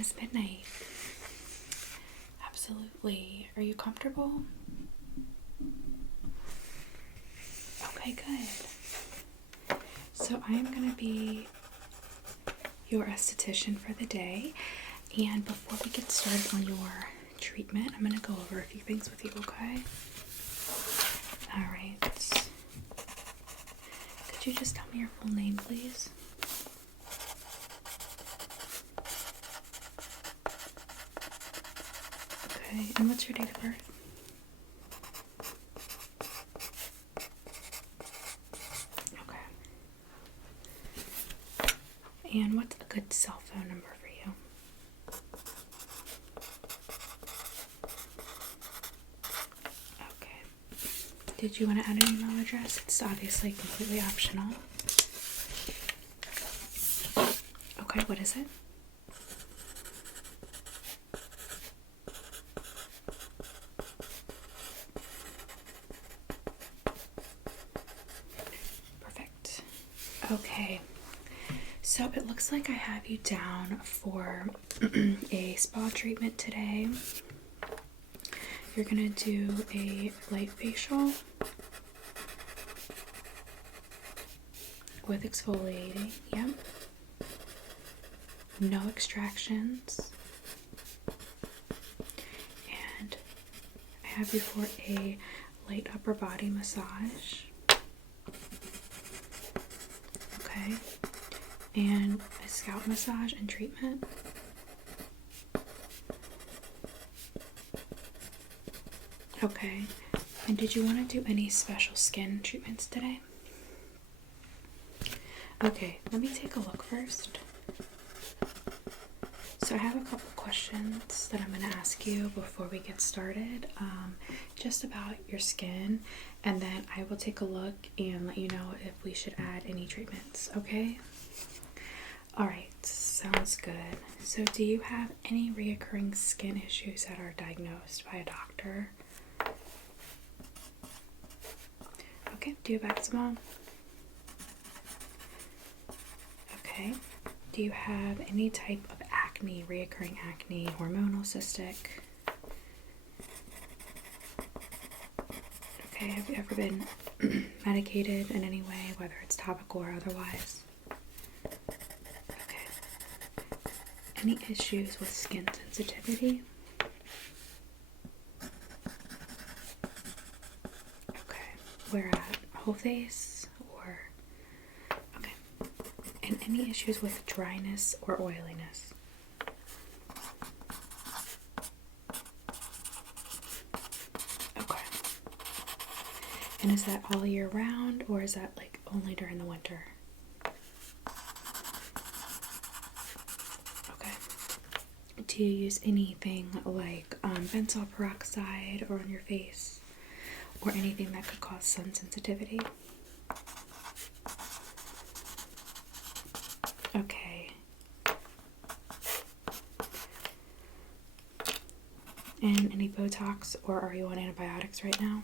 is midnight. Absolutely. Are you comfortable? Okay, good. So I am going to be your esthetician for the day. And before we get started on your treatment, I'm going to go over a few things with you, okay? Alright. Could you just tell me your full name, please? Okay, and what's your date of birth? Okay. And what's a good cell phone number for you? Okay. Did you want to add an email address? It's obviously completely optional. Okay, what is it? Perfect. Okay. So it looks like I have you down for a spa treatment today. You're gonna do a light facial with exfoliating, yep. No extractions. And I have you for a light upper body massage. Okay. And a scalp massage and treatment. Okay. And did you want to do any special skin treatments today? Okay, let me take a look first. So I have a couple questions that I'm going to ask you before we get started, just about your skin, and then I will take a look and let you know if we should add any treatments, okay? Alright, sounds good. So do you have any reoccurring skin issues that are diagnosed by a doctor? Okay, do you have eczema? Okay. Do you have any type of acne, reoccurring acne, hormonal, cystic? Okay, have you ever been medicated in any way, whether it's topical or otherwise? Okay. Any issues with skin sensitivity? Okay. Where at? Whole face? Or... Okay. And any issues with dryness or oiliness? Okay. And is that all year round, or is that like only during the winter? Okay. Do you use anything like benzoyl peroxide or on your face, or anything that could cause sun sensitivity? Okay. And any Botox, or are you on antibiotics right now?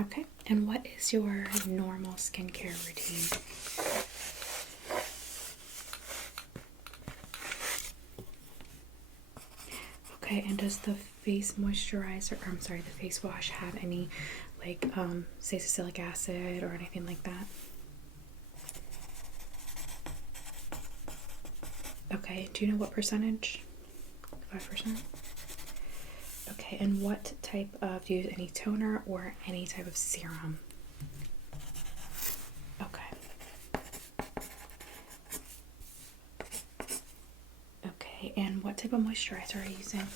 Okay. And what is your normal skincare routine? Okay, and does the face moisturizer, or I'm sorry, the face wash have any like salicylic acid or anything like that? Okay, do you know what percentage? 5%? Okay, and what type of, do you use any toner or any type of serum? Okay. Okay, and what type of moisturizer are you using?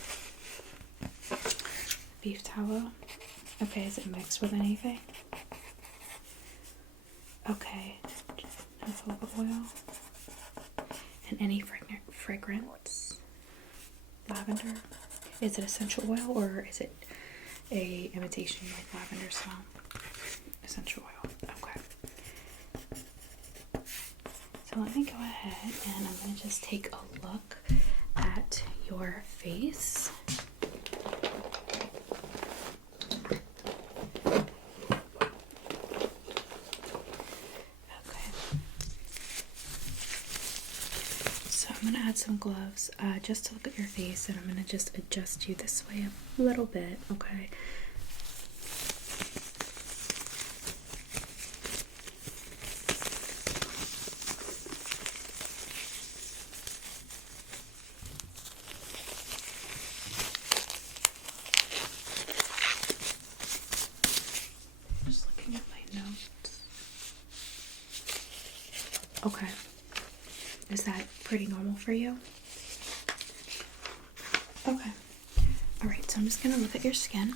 Beef tallow? Okay, is it mixed with anything? Okay, no jojoba oil? And any fragrance? Lavender? Is it essential oil, or is it a imitation like lavender smell? Essential oil. Okay. So let me go ahead and I'm going to just take a look at your face. Okay. I'm gonna add some gloves just to look at your face, and I'm gonna just adjust you this way a little bit, okay? Just looking at my notes. Okay. Is that pretty normal for you? Okay. Alright, so I'm just gonna look at your skin.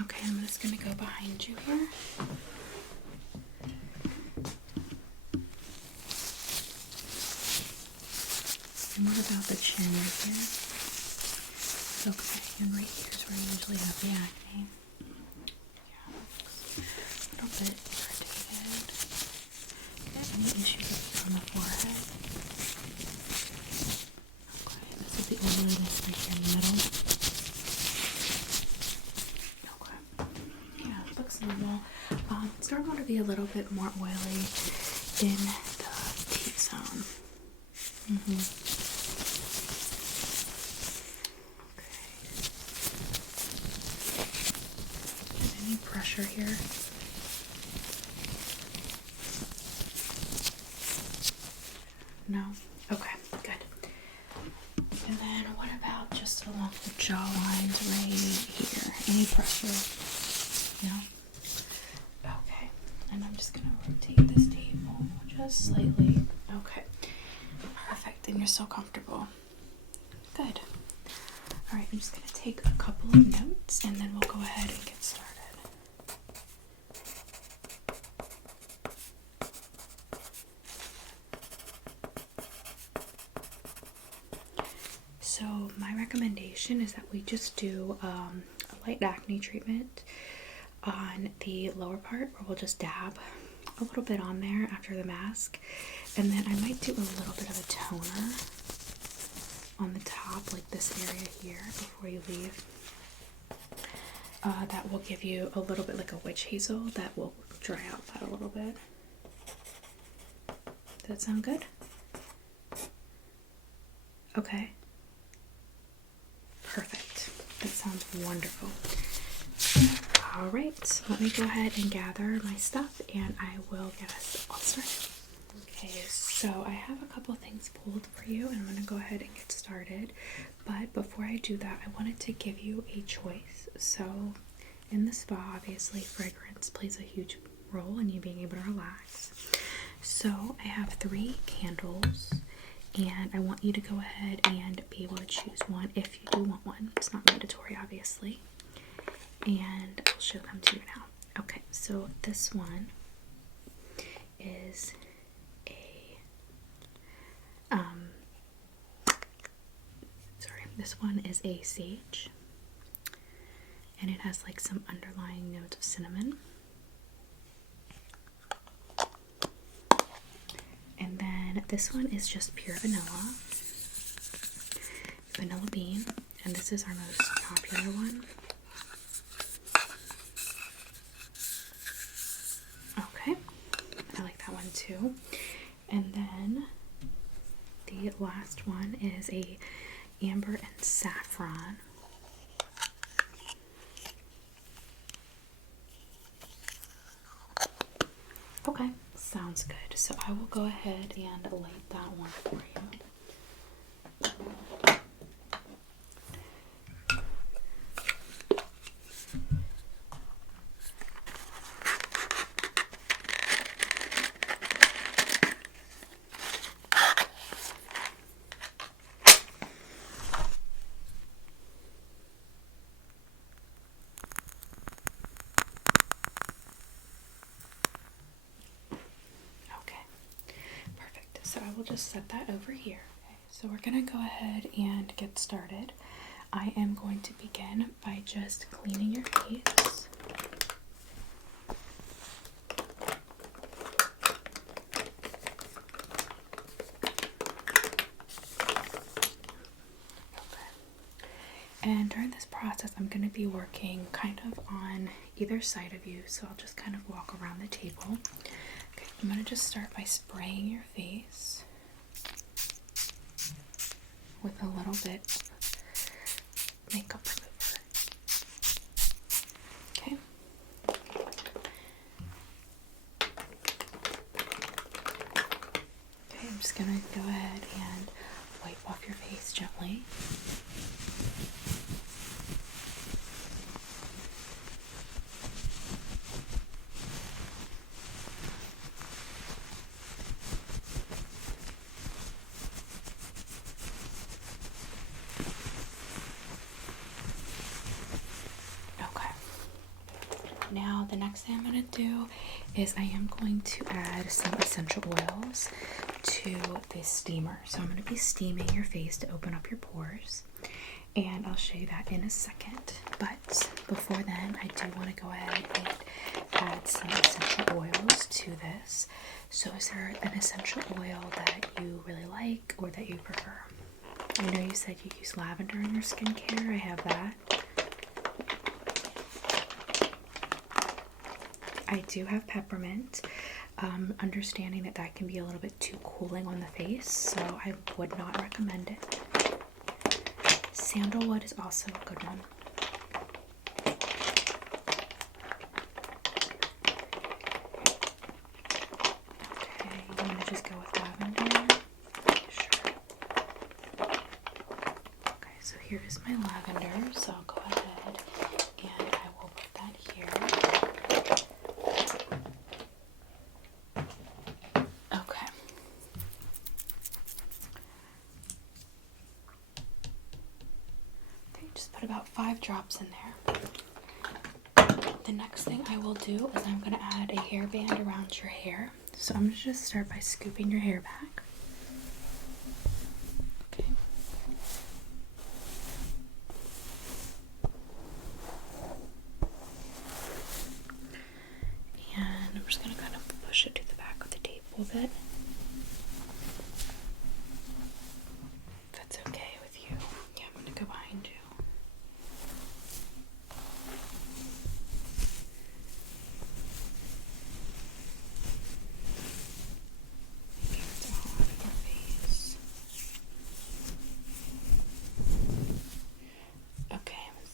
Okay, I'm just gonna go behind you here. And what about the chin right here? Okay, and right here is where I usually have the acne. Yeah, a little bit irritated. Any issues on the forehead? Okay, this is the oiliness right here in the middle. Okay, yeah, it looks normal. It's not going to be a little bit more oily in the T-zone. Pressure here. No? Okay, good. And then what about just along the jaw lines right here? Any pressure? No? Okay. And I'm just gonna rotate this table just slightly. Okay. Perfect. And you're so comfortable. Good. Alright, I'm just gonna take a couple of notes and then we'll go ahead and get started. So my recommendation is that we just do a light acne treatment on the lower part, where we'll just dab a little bit on there after the mask, and then I might do a little bit of a toner on the top, like this area here, before you leave. That will give you a little bit like a witch hazel that will dry out that a little bit. Does that sound good? Okay. Perfect. That sounds wonderful. Alright, let me go ahead and gather my stuff and I will get us all started. Okay, so I have a couple things pulled for you and I'm going to go ahead and get started. But before I do that, I wanted to give you a choice. So in the spa, obviously, fragrance plays a huge role in you being able to relax. So I have 3 candles. And I want you to go ahead and be able to choose one if you do want one. It's not mandatory, obviously. And I'll show them to you now. Okay, so this one is this one is a sage. And it has like some underlying notes of cinnamon. And then this one is just pure vanilla bean, and this is our most popular one. Okay, I like that one too. And then the last one is a amber and saffron. Okay, sounds good. So I will go ahead and light that one for you. So I will just set that over here. Okay, so we're going to go ahead and get started. I am going to begin by just cleaning your face. Okay. And during this process, I'm going to be working kind of on either side of you, so I'll just kind of walk around the table. Okay, I'm going to just start by spraying your face with a little bit of makeup remover. Okay. Okay, I'm just going to go ahead and wipe off your face gently. Now the next thing I'm going to do is I am going to add some essential oils to this steamer. So I'm going to be steaming your face to open up your pores, and I'll show you that in a second. But before then, I do want to go ahead and add some essential oils to this. So is there an essential oil that you really like or that you prefer? I know you said you use lavender in your skincare. I have that. I do have peppermint, understanding that that can be a little bit too cooling on the face, so I would not recommend it. Sandalwood is also a good one. Okay, I'm going to just go with lavender. Sure. Okay, so here is my lavender, so I'll go ahead and I will put that here. About 5 drops in there. The next thing I will do is I'm going to add a hairband around your hair. So I'm going to just start by scooping your hair back. Okay. And I'm just going to kind of push it to the back of the tape a little bit. If that's okay with you. Yeah, I'm going to go behind you.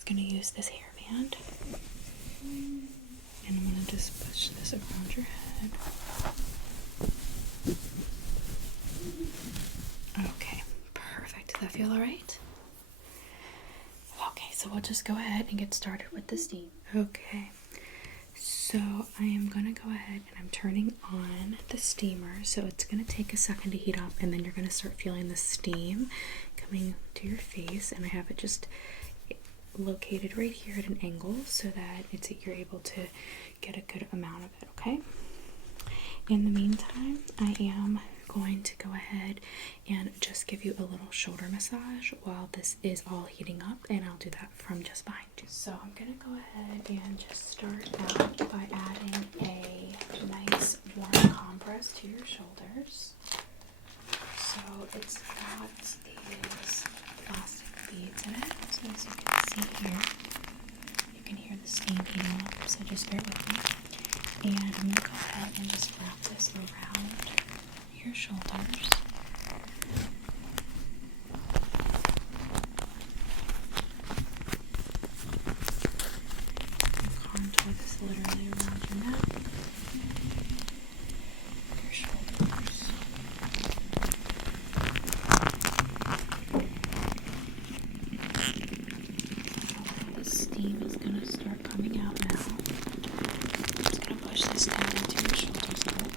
Going to use this hairband, and I'm going to just push this around your head. Okay, perfect. Does that feel alright? Okay, so we'll just go ahead and get started with the steam. Okay, so I am going to go ahead and I'm turning on the steamer, so it's going to take a second to heat up, and then you're going to start feeling the steam coming to your face, and I have it just located right here at an angle so that you're able to get a good amount of it. Okay, in the meantime, I am going to go ahead and just give you a little shoulder massage while this is all heating up, and I'll do that from just behind you. So I'm gonna go ahead and just start out by adding a nice warm compress to your shoulders. So it's got these plastic beads in it. So as you can see here, you can hear the steam heating up, so just bear with me. And I'm going to go ahead and just wrap this around your shoulders. And contour this literally around your neck, your shoulders. Steam is going to start coming out now. I'm just going to push this down into your shoulders a bit.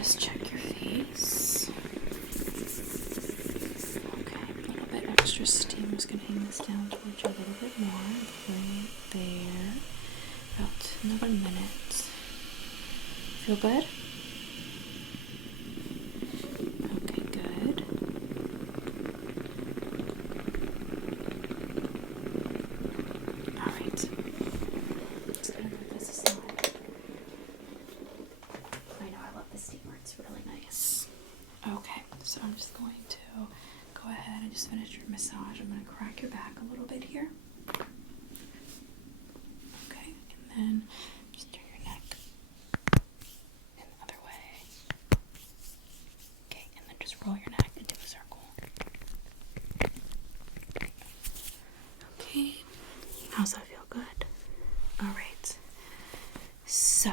just check your face. Okay, a little bit extra steam. I'm just going to hang this down towards you a little bit more. Bring it there. About another minute. Feel good? Okay, good. Alright. Just gonna move this aside. I know, I love the steamer. It's really nice. Okay, so I'm just going to go ahead and just finish your massage. I'm going to crack your back a little bit here. Okay, and then just turn your neck in the other way. Okay, and then just roll your neck into a circle. Okay, how's that feel? Good? Alright, so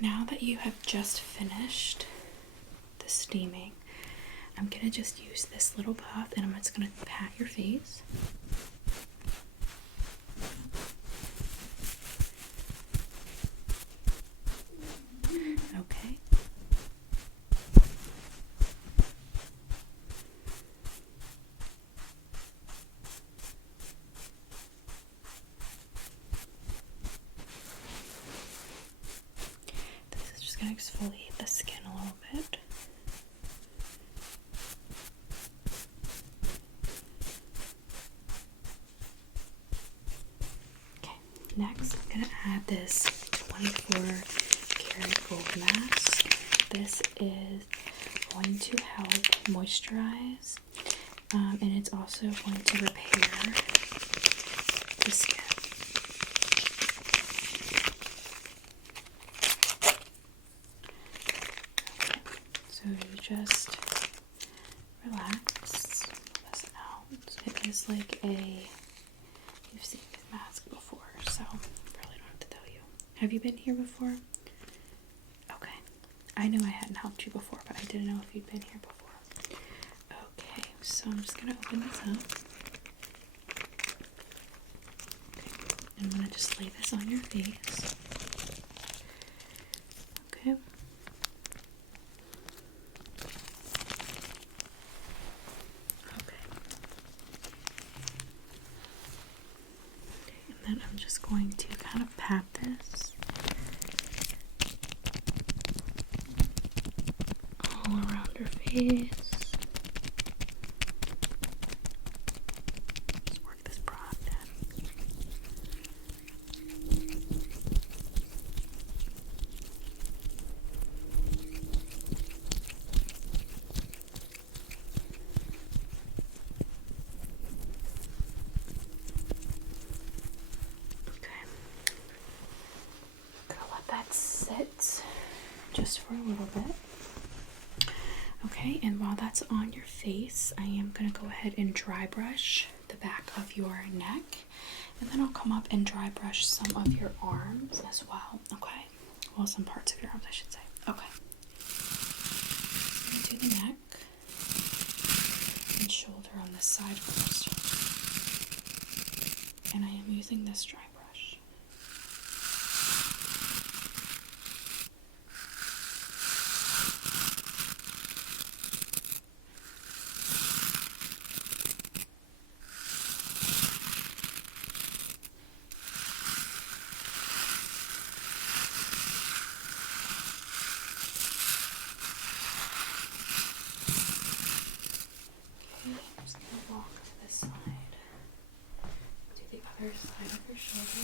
now that you have just finished the steaming, I'm going to just use this little puff and I'm just going to pat your face. Okay. This is just going to exfoliate the skin a little bit. Next, I'm going to add this 24 karat gold mask. This is going to help moisturize, and it's also going to repair the skin. Okay, so you just relax, pull this out. It is like you've seen this mask before, so I really don't have to tell you. Have you been here before? Okay. I knew I hadn't helped you before, but I didn't know if you'd been here before. Okay, so I'm just going to open this up. Okay. I'm going to just lay this on your face. Okay. And then I'm just going to kind of pat this all around your face. Just work this product in. Sit just for a little bit. Okay, and while that's on your face, I am going to go ahead and dry brush the back of your neck, and then I'll come up and dry brush some of your arms as well. Okay, well, some parts of your arms, I should say. Okay, so I'm going to do the neck and shoulder on this side first, and I am using this dry brush. I'm just going to walk to this side. Do the other side of your shoulder.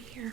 right here.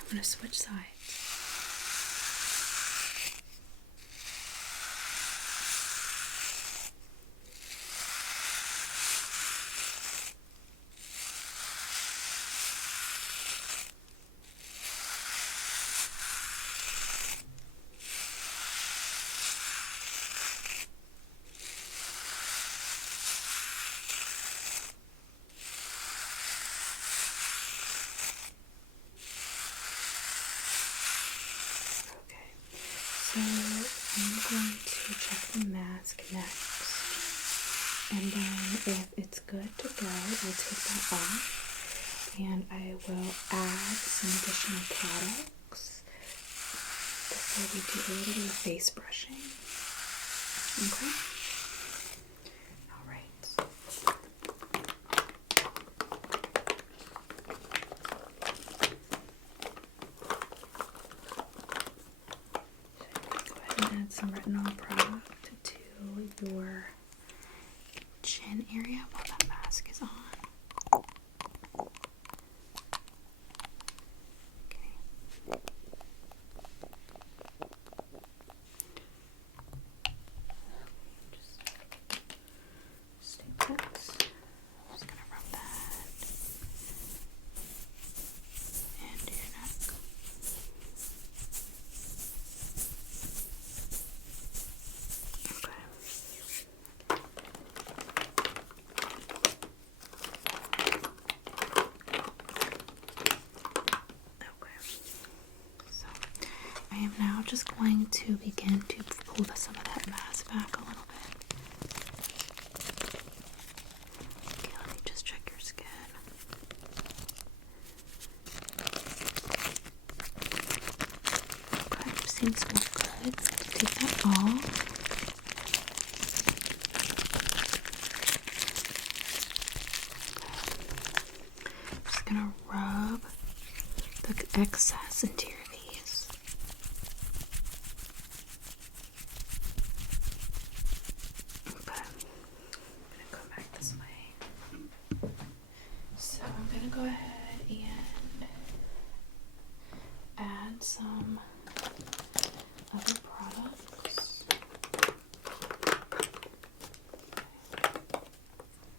I'm going to switch sides. So I'm going to check the mask next, and then if it's good to go, we'll take that off, and I will add some additional products before we do a little bit of face brushing. Okay? Add some retinol product to your chin area while that mask is on. Okay. Just stay put. I'm just gonna rub that into your neck. I am now just going to begin to pull some of that mask back a little bit. Okay, let me just check your skin. Okay, seems to look good. Take that off. I'm just gonna rub the excess into your face. So I'm going to go ahead and add some other products.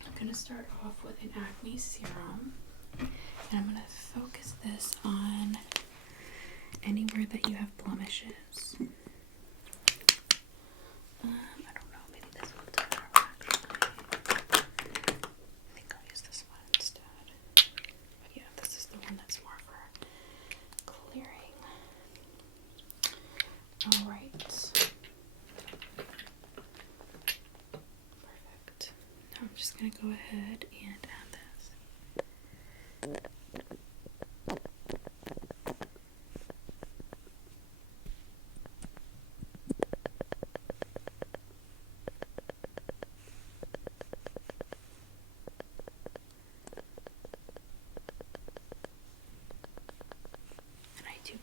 I'm going to start off with an acne serum, and I'm going to focus this on anywhere that you have blemishes. I don't know, maybe this one's better actually. I think I'll use this one instead. But yeah, this is the one that's more for clearing. Alright. Perfect. Now I'm just going to go ahead and add this.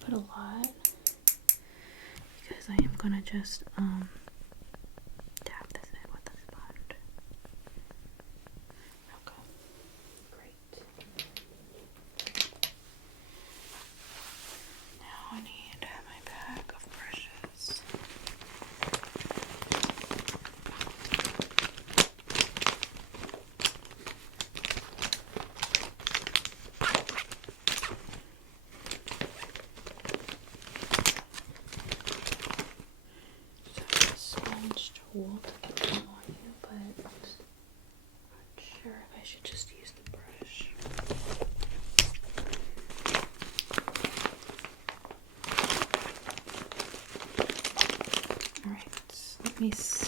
Put a lot because I am gonna just tap this in with a sponge. Okay, great. Now I need my bag of brushes. Tool to get them on you, but I'm not sure if I should just use the brush. Let me see.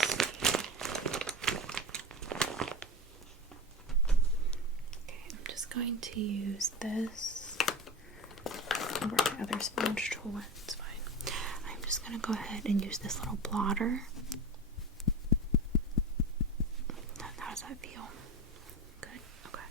Okay, I'm just going to use this. Or my other sponge tool. It's fine. I'm just gonna go ahead and use this little blotter. How does that feel? Good? Okay.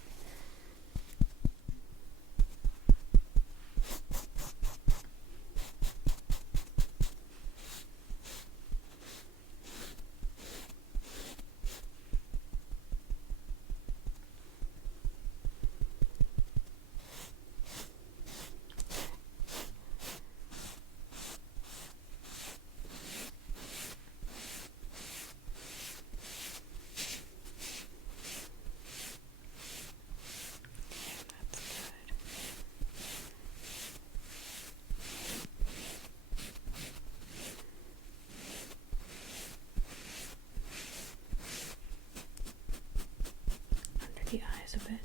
The eyes a bit.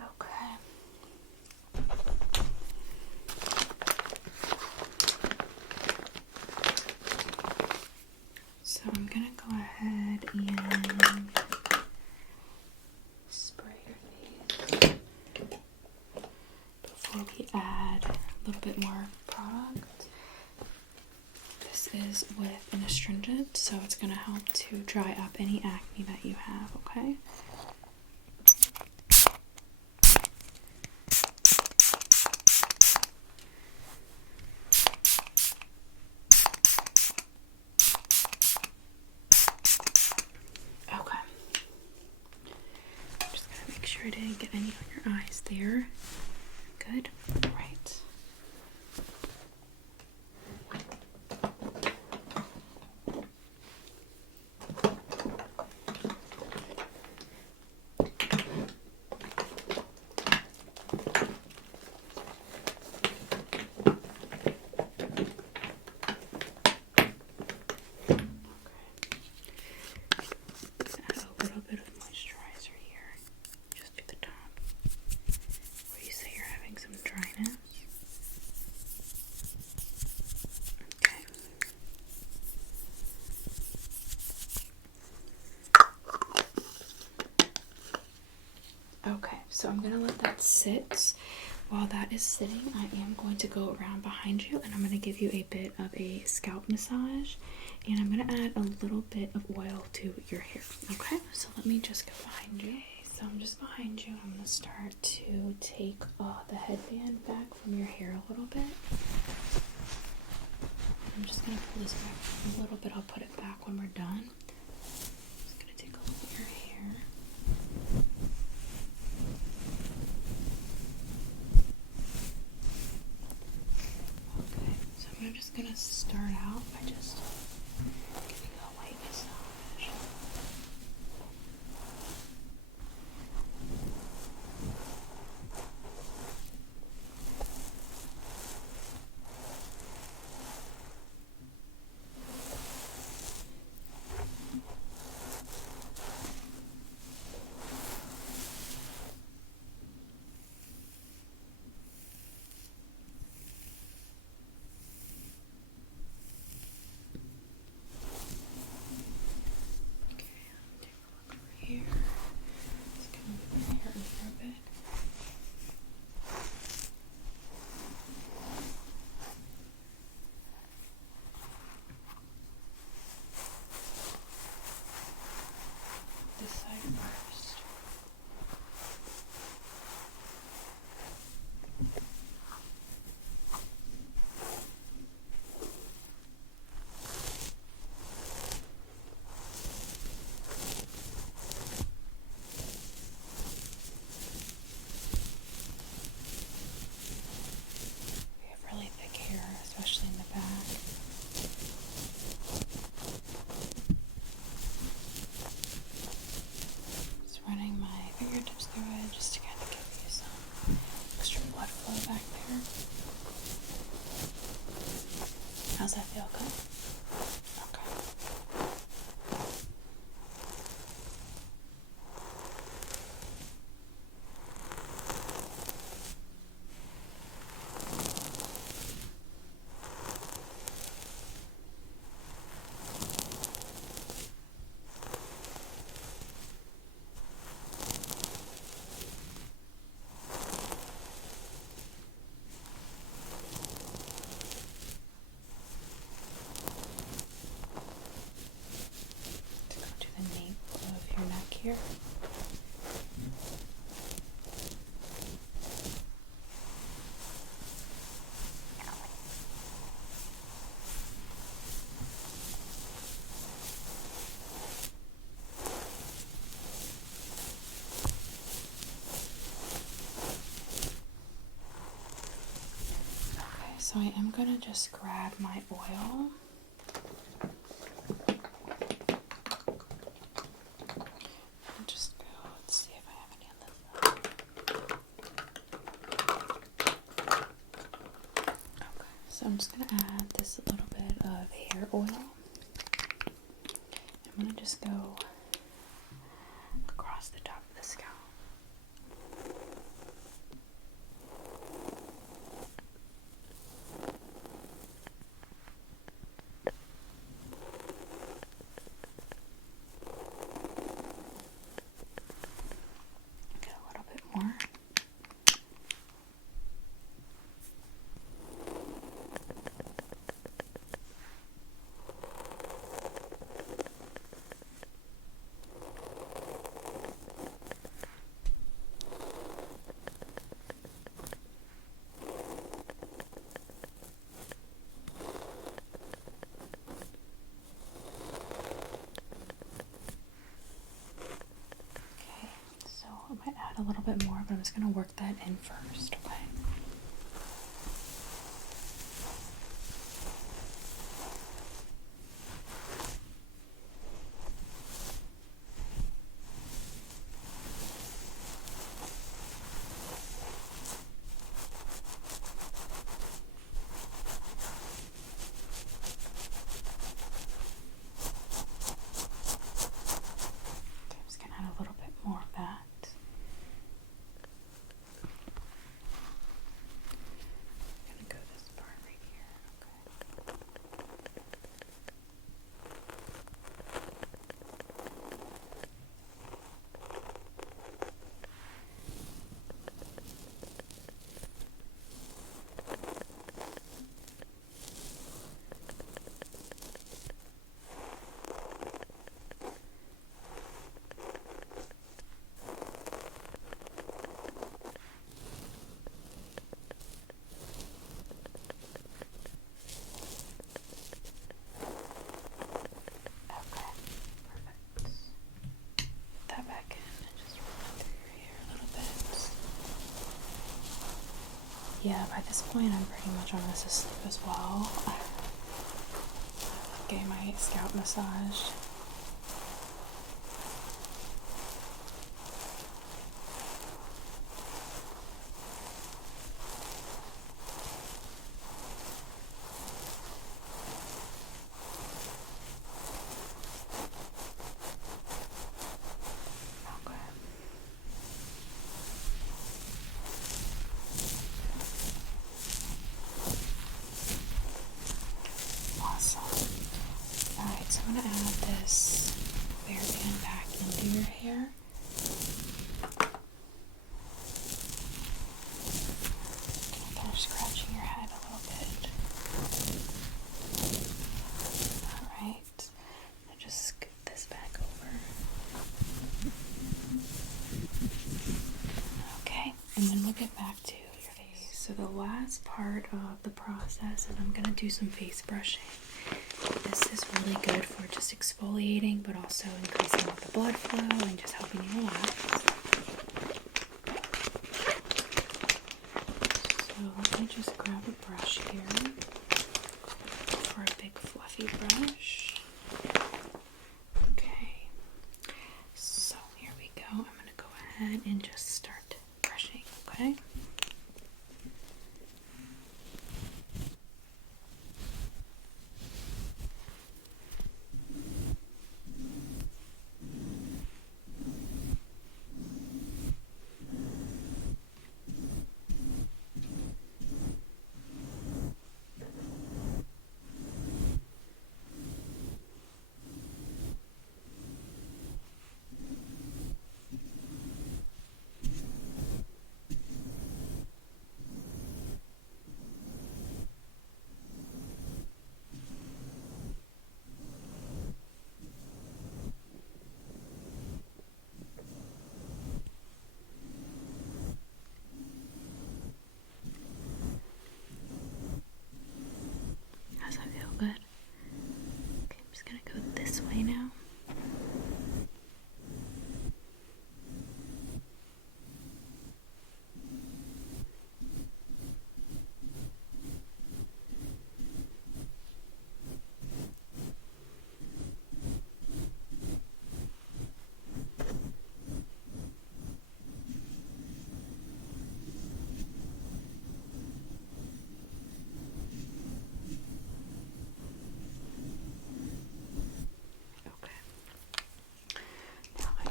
Okay. So I'm gonna go ahead and spray your face before we add a little bit more product. This is with an astringent, so it's gonna help to dry up any acne that you have, okay? Make sure I didn't get any on your eyes there. Good. All right. Add a little bit of moisturizer here, just to the top, where you say you're having some dryness. Okay. Okay, so I'm gonna let that sit. While that is sitting, I am going to go around behind you and I'm going to give you a bit of a scalp massage, and I'm going to add a little bit of oil to your hair. Okay, so let me just go behind you. So I'm just behind you. I'm going to start to take the headband back from your hair a little bit. I'm just going to pull this back a little bit. I'll put it back when we're done. Just going to take a look at your hair. I'm just going to start out by just giving a light massage. so I am gonna just grab my oil. And just go, let's see if I have any on this side. Okay, so I'm just gonna add this little bit of hair oil. I'm gonna just go across the top of the scalp. Get a little bit more. I might add a little bit more, but I'm just going to work that in first, okay? Okay, I'm just going to add a little bit more of that. Yeah, by this point I'm pretty much on this asleep as well. Getting my scalp massaged. I'm going to add this hair band back into your hair. Kind of scratching your head a little bit. Alright, now just scoot this back over. Okay, and then we'll get back to your face. So the last part of the process is I'm going to do some face brushing. This is really good for just exfoliating, but also increasing the blood flow and just helping you relax. So let me just grab a brush here for a big fluffy brush. Okay, so here we go. I'm going to go ahead and just start brushing, okay?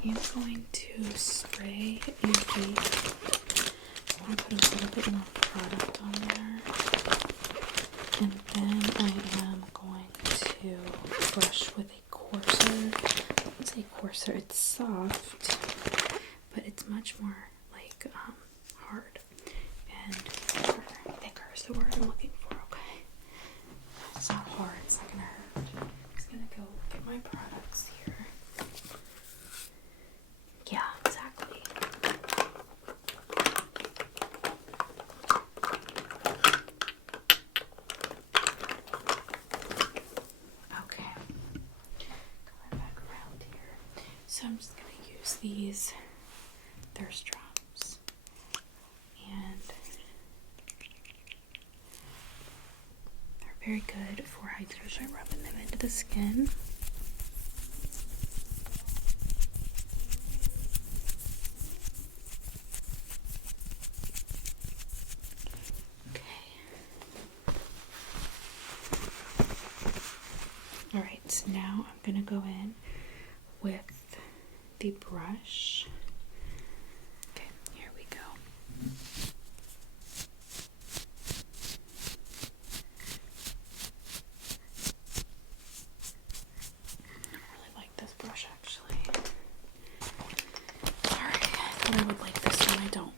am going to spray your face. I want to put a little bit more product on there. And then I am going to brush with a coarser, I wouldn't say coarser, it's soft, but it's much more like hard and thicker is the word I'm looking for, okay? It's not hard, it's not gonna hurt. I'm just gonna go get my products here. Yeah, exactly. Okay, going back around here. So I'm just gonna use these thirst drops, and they're very good for hydration by rubbing them into the skin. Alright, so now I'm going to go in with the brush. Okay, here we go. I really like this brush actually. Sorry, I thought I would like this one, I don't.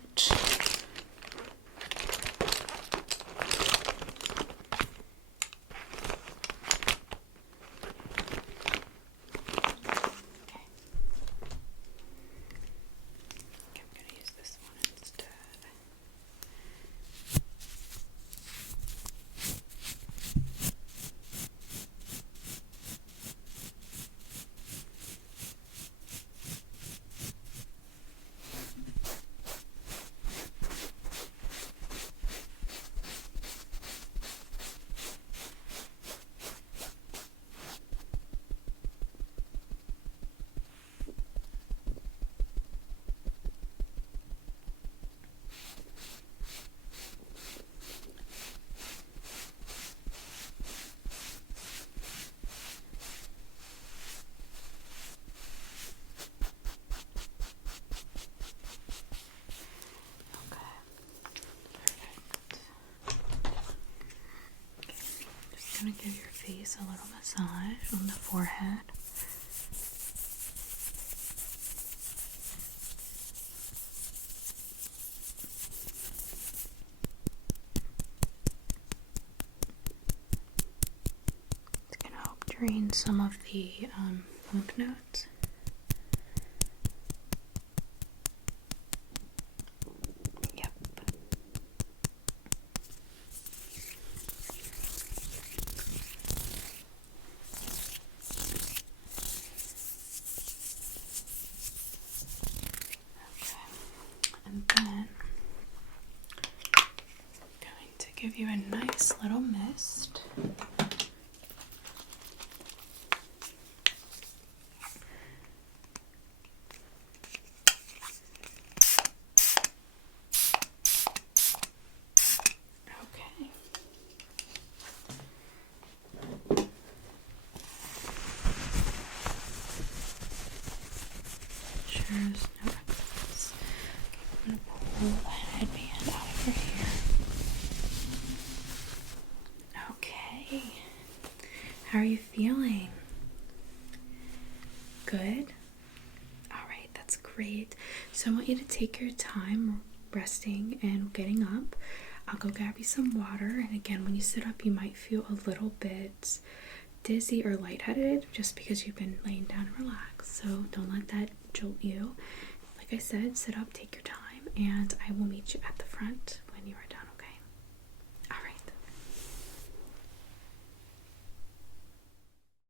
I'm going to give your face a little massage on the forehead. It's going to help drain some of the lymph nodes. Give you a nice little mist. Okay. Sure there's no excess. Okay, I'm gonna pull the headband out of your hair. Okay, how are you feeling? Good? Alright, that's great. So I want you to take your time resting and getting up. I'll go grab you some water, and again, when you sit up, you might feel a little bit dizzy or lightheaded just because you've been laying down and relaxed. So don't let that jolt you. Like I said, sit up, take your time, and I will meet you at the front when you are done.